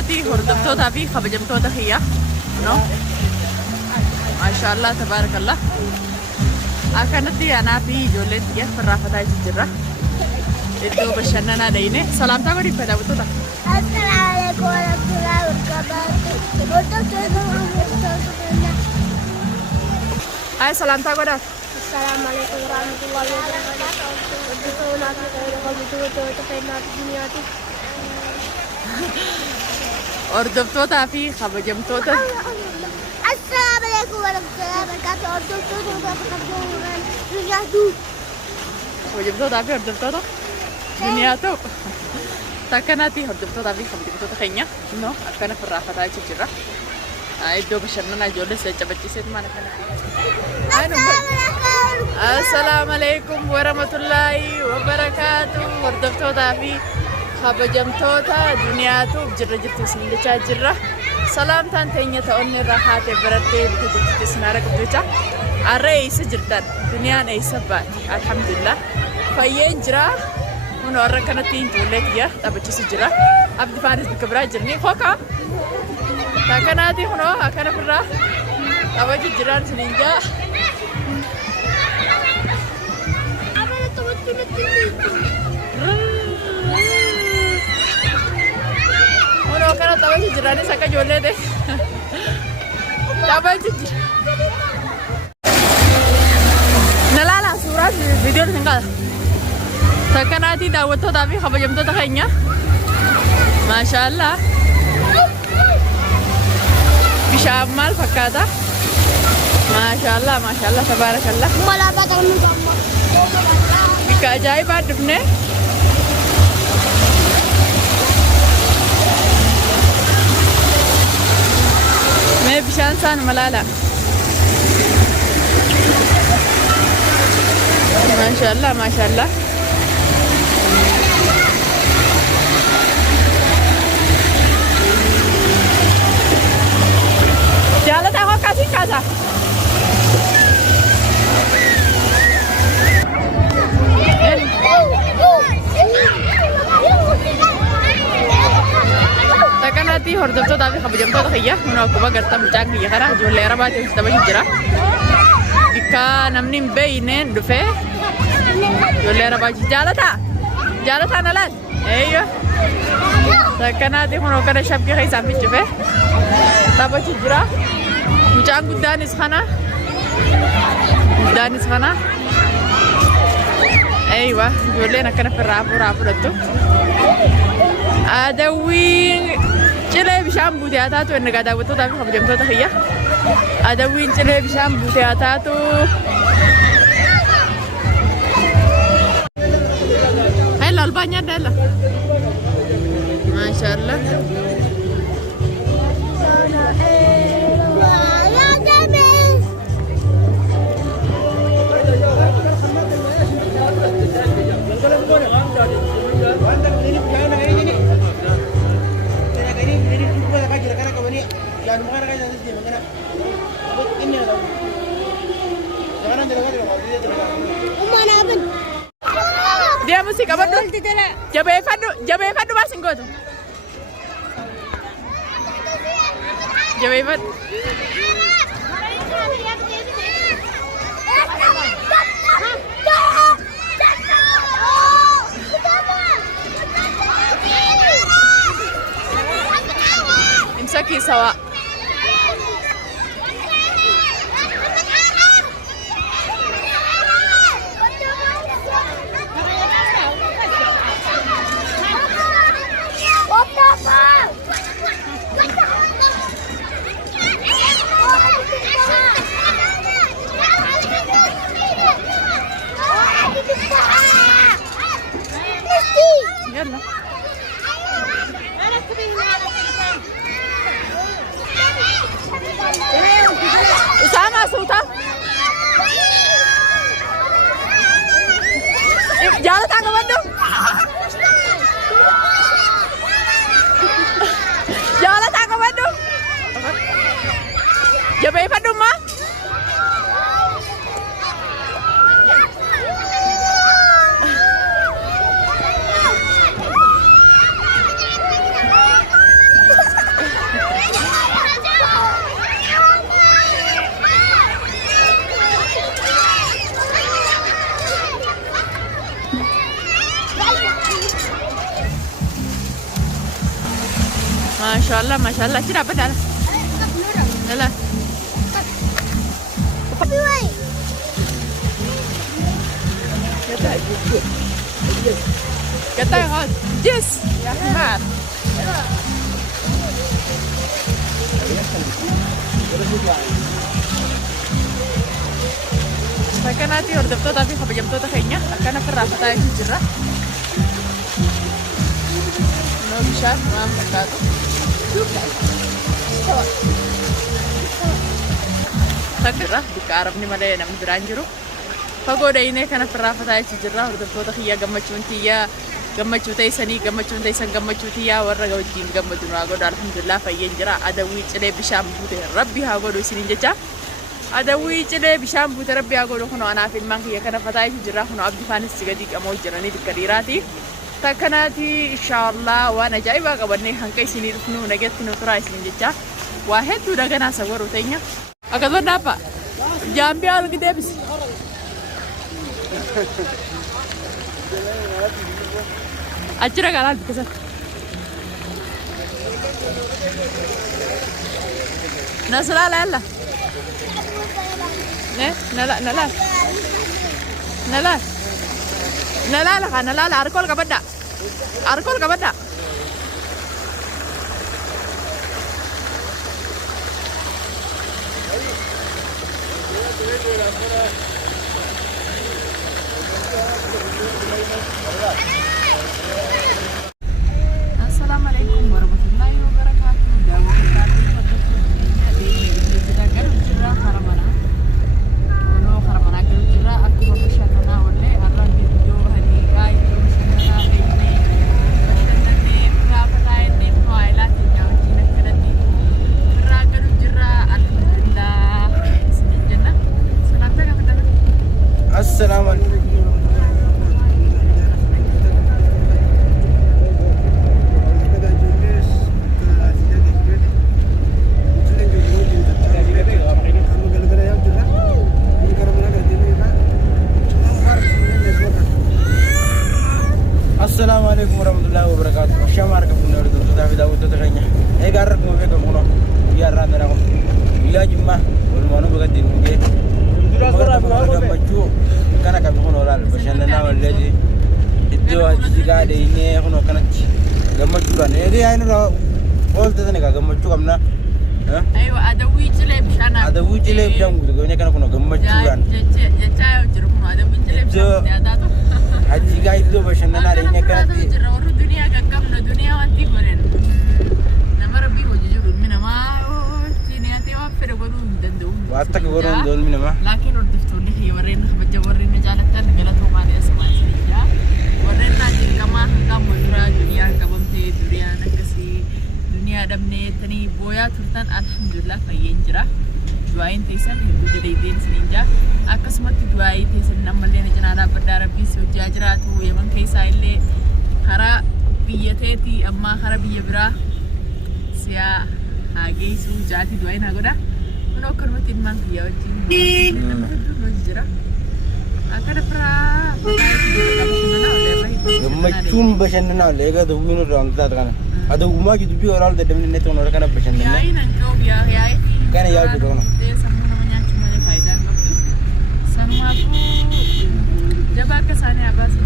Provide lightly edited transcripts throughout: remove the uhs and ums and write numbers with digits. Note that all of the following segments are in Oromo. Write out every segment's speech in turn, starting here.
تكناتي هردفتوتا في خبجمتوتا هي نو ما شاء الله تبارك الله أكنتي أنا في جولة يا فرافة جرا itu bersana ini salam tahu di pada betul tak? Assalamualaikum warahmatullahi wabarakatuh. Hai salam tahu dah. Assalamualaikum warahmatullahi wabarakatuh. Orduf tu tapi khabar jam tu tak? Assalamualaikum warahmatullahi wabarakatuh. Orduf tu tapi khabar jam tu tapi orduf tu tak? Dunia tu. Takkan nanti orduf tu tapi khabar jam tu tak kayaknya. No, akan perrapat aja cerah. Itu bersana najoleh secepat ciset mana kan? Assalamualaikum warahmatullahi wabarakatuh. Orduf tu tapi khabar jam tu tak dunia tu jerah-jerah sendiri cerah. Salam tantenya ta'onni rahate berarti begitu senarak beca. Are sejirtan dunia ini sebat. Alhamdulillah. Fayen jerah. Mana orang kena tinju lek ya. Tapi sejirah. Abdi Faris berkebra jernih. Hoka. Takkan nanti mana akan pernah. Tapi jerah seninja. Apa itu betul-betul? Mana kan tahu sih jerah ni saka joleh deh. Tahu sih. Nalala surat video tinggal. Takkan nanti dapat tu tapi khabar jam tu tak kayaknya. Masya Allah. Bisa amal fakada. Masya Allah, tabarakallah. Malah apa kamu sama? Ika ajaib adubne. मैं बिशान सान मलाला माशाअल्लाह माशाअल्लाह jalan tak kau kasih kaza takkan nanti hordop tu tapi khabar jam tu tak iya mana aku bagar tam cang iya karena jual lera baca kita bagi jerah jika namnim beinen dufe jual lera baca jalan tak nalan iya takkan nanti mana kada shab ke kaya sampai dufe tapi jerah mucang gudanis khana iya jual lera kena rapu tu ada wing Cile bisa buat apa tu? Enggak ada betul tapi khabar jam tu tak iya. Ada win cile bisa buat apa tu? Hai lal banyak dah lah. Masya Allah. Dia mesti kabar tu. Jabe Fadu masing kau tu. Jabe Fadu. Imsaki sawa. يلا أسامة صوتها جالة تانغ بدو جالة تانغ بدو جبهي بدو ما ما شاء الله كده بدأ لا أبي وين؟ كده هاد جس يا حمار Sakkanati hordoftoota fi kabajamtoota keenya akkana firraa fataa jechuun jirra. Noo bishaan waan fakkaatu. Takka bikka arabni malee namni biraan jiru. Fagoo dayinee kana firraa fataa jechuun jirra. Hordoftoota kiyya gammachuun tiyyaa gammachuu ta'isanii gammachuun ta'isan gammachuu tiyyaa warra wajjin gammadu naa godha alhamdulillah fayyeen jira. Adawwii cilee bishaan buute rabbi haa godhu isiniin jecha. Adawwii cilee bishaan buute rabbi haa godhu kunoo anaaf ilmaan kiyya kana fataa jechuun jirra. Kunoo abdi faanis sigadii qamoo jiranii bikka dhiiraati. Takkanaati inshaallah waan ajaa'ibaa qabannee hanqa isinii dhufnu nageetti nu turaa isiniin jecha. Waa hedduu daganaa sawaruu teenya. Akkasuma dhaabba jaambii haala gideebisi. Achira galaan bikkisatti. Nasulaala yalla. Nalaala arkool qabadda. Arkool qabadda. Assalamualaikum warahmatullahi wabarakatuh. Dawa kita kita garu jira karamana. Ono karamana garu jira aku berbashana wale arang video hari kai berbashana ini. Bashana ni berapa tahun ni muailat yang jinak kerana berang garu jira alhamdulillah. Sebenarnya senang tak kita. Assalamualaikum. Assalamualaikum warahmatullahi wabarakatuh. Syamar ke benar tu tapi dah udah terkenya. Garuk mau ke kono. Biar rada nak. Bila jumma, kalau mana bagai di mungkin. Kalau baju, karena kami kono lal. Bersama nama lagi. Itu jika ada ini kono karena gambar curan. Ini ayo lah. All tu ni gambar curam na. Ayo ada wujile bishan. Ada wujile bishan tu. Kau ni kan kono gambar curan. Jaya jeruk kono ada wujile bishan. Ada tu. Haji guys tu bersama nari ni kan. Orang dunia gagam na dunia wanti meren. Nama Rabbi wujud min nama sini ati wa fer baru dandu. Watak baru dandu min nama. Lakin orang diftuni hi warin baca warin jalatan galatu mari asma sini. Warin nanti kamar kamu dura dunia kabum te dunia nakasi dunia damne tani boya turtan alhamdulillah kayyen jira. Duain tesan hindu jadi din seninja. Akkasumatti du'aayii teessan ammallee ni janaanaa baddaa rabbii si hojjaa jiraatu yeman keessaa illee karaa biyya teetii ammaa karaa biyya biraa siyaa haa geessu jaati du'aayiin haa godha. Kun akkanumatti ilmaan biyya wajjin nama hedduu jira. Akkana firaa gammachuun bashannanaa ollee egaa dawwiin irraa wanti taate kana adawwumaa jiru biyya oraa dadhabni inni ta'u kana bashannanaa. Yaa'iin hanqa'u yaa'ii. Kana yaa'u jiru kana. Sammuu nama nyaachuu malee faayidaan qabdu. Sanumaafuu jabaa akka isaanii abaasu.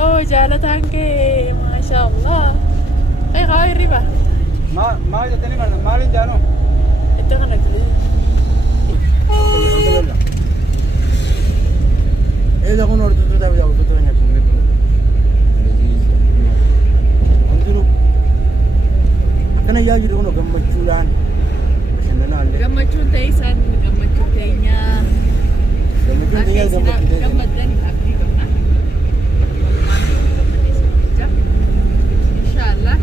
Oh jaalataan kee maasha Allah. Haa hirriba. Maal jettanii marna maaliin jaanoo? Itti kana jiru. Egaa kun hordoftoota taa'u hordoftoota nyaachuu malee. Kana yaa'u jiru kun gammachuudhaan bashannanaa illee. Gammachuun ta'e isaan gammachuu teenyaa. Gammachuun ta'e gammachuun. Gammadan abdii qabna. Inshallah.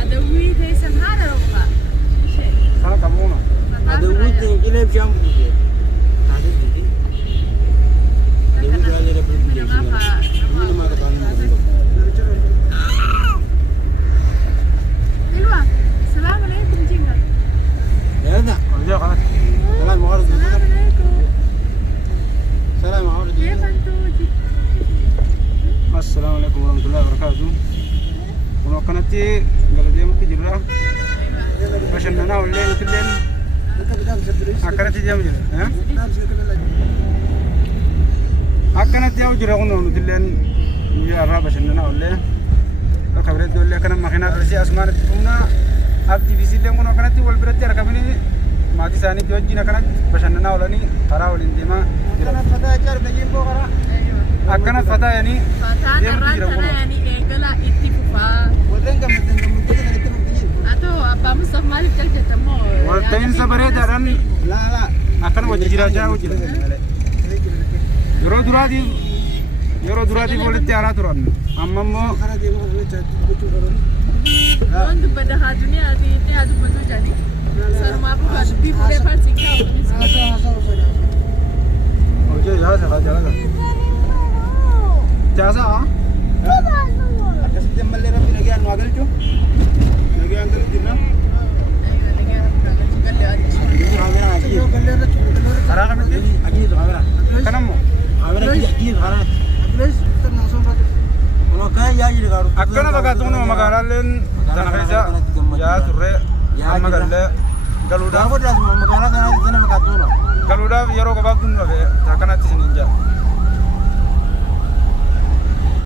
Adawwii teessan haala roobaa. Haa qabuuma. Adawwii ta'e qilee bishaan butuute. Taatee butuute. Adawwii biraa jala butuute. Nama qabaanu butuute. Ilwa, salaam alaikum jinga. akkanatti galadeemutti jirra. Bashannanaa ollee nutilleen akkanatti deemu jira. Akkanatti yaa'u jira kun nutilleen guyyaa irraa bashannanaa ollee bakka biratti ollee akkana makiinaa taasisee asumaanitti humna aktiiviisiilleen kun akkanatti wal biratti argamanii maatii isaaniitti wajjin akkanatti bashannanaa oolanii karaa waliin deemaa jira. Akkana fataa yaanii deemutti jira kun. Eegala itti fufaa. Atoo abbaa Mustafa maaliif jalqabtamoo? Walta'iinsa bareedaadhaan akkana wajji jiraachaa jira. Yeroo duraatiif walitti aanaa turan. Amma immoo Waan dubbadda haa duniyaati inni haa dubbatu jedhani. Sarumaa bu'aa dubbii fuudhee farsii kaa'u. hojii yaasa haa jalaga. Jaasa haa? Akkasitti ammallee rabbi nagaan nu haa galchu. Nagaan galu jirna. Karaa kamitti? Kanammoo? Akkana fakkaatu kun magaalaaleen tana keessa yaa turre amma gallee galuudhaaf yeroo gabaabduun dhabe akkanatti isiniin jira.